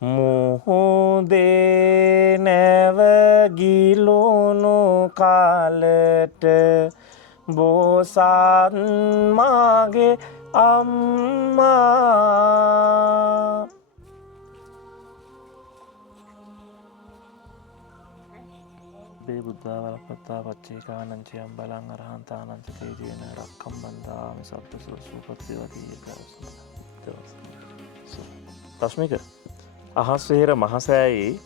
මුහුදේ නැව ගිලුණු කාලට බෝසත් මාගේ අම්මා බේ බුද්ධා වරපත්තා පච්චේකානංචයම් බලං අරහන්තානංච තේජේන රක්කම් බන්ධාමි සබ්බසෝ සූපත්තිවදී තස්මික අහස් වෙහෙර මහසෑයේ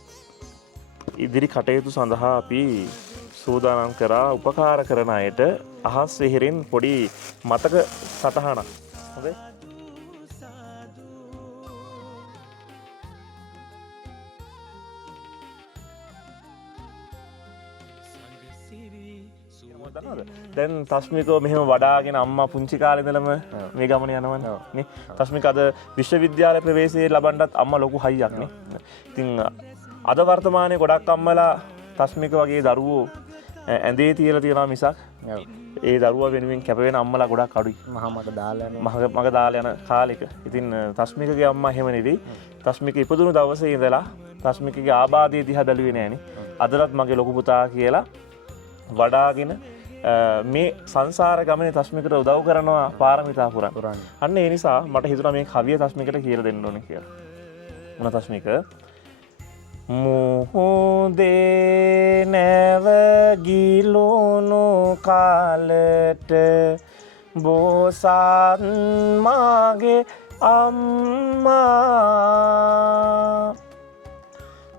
ඉදිරි කටයුතු සඳහා අපි සූදානම් කරා උපකාර කරන අයට අහස් වෙහෙරෙන් පොඩි මතක සටහනක් හොඳයි දැන් තස්මිකෝ මෙහෙම වඩාගෙන අම්මා පුංචි කාලේ ඉඳලම මේ ගමන යනවනේ නේ තස්මික අද විශ්වවිද්‍යාල ප්‍රවේශය ලබන්නත් අම්මා ලොකු හයියක් නේ ඉතින් අද වර්තමානයේ ගොඩක් අම්මලා තස්මික වගේ දරුවෝ ඇඳේ තියලා තියනවා මිසක් ඒ දරුවා වෙනුවෙන් කැප වෙන අම්මලා ගොඩක් අඩුයි මග දාලා යන කාලෙක ඉතින් තස්මිකගේ අම්මා එහෙම නෙවෙයි තස්මික ඉපදුණු දවසේ ඉඳලා තස්මිකගේ ආබාධය දිහා බැලුවේ නෑනේ අදටත් මගේ ලොකු පුතා කියලා වඩාගෙන මේ සංසාර ගමනේ තස්මිකට උදව් කරනවා පාරමිතා පුරන්න. අන්න ඒ නිසා මට හිතුණා මේ කවිය තස්මිකට කියලා දෙන්න ඕනේ කියලා. මොන තස්මික? මුහුදේ නැව ගිලුණු කාලට බෝසත් මාගේ අම්මා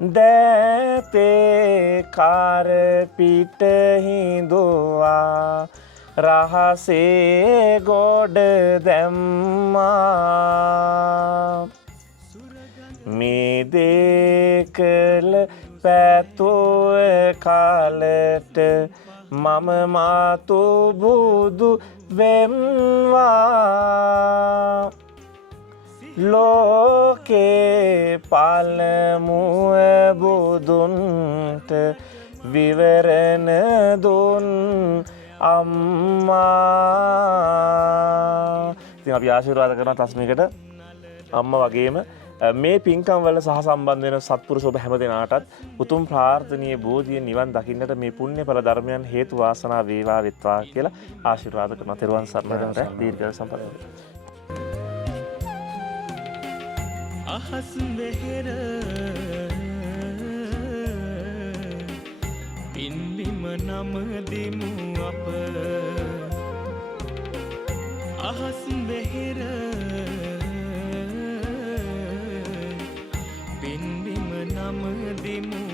දැතේ කාර පිට හිඳුවා රහසේ ගොඩ දැම්මා මේ දෙකල පැතුව කාලට මම මාතු බුදු වෙම්වා ලෝකේ පළමුව බුදුන්ට විවරණ දුන් අම්මා. ඉතින් අපි ආශිර්වාද කරන තස්මිකට අම්මා වගේම මේ පින්කම් වල සහ සම්බන්ධ වෙන සත්පුරුෂ ඔබ හැම දෙනාටත් උතුම් ප්‍රාර්ථනීය බෝධිය නිවන් දකින්නට මේ පුණ්‍ය ඵල ධර්මයන් හේතු වාසනා වේවා වෙත්වා කියලා ආශිර්වාද කරනවා. තෙරුවන් සරණයි. දීර්ඝ සම්පන්න අහස් වෙහෙර පින්බිම නම දෙමු අප අහස් වෙහෙර පින්බිම නම දෙමු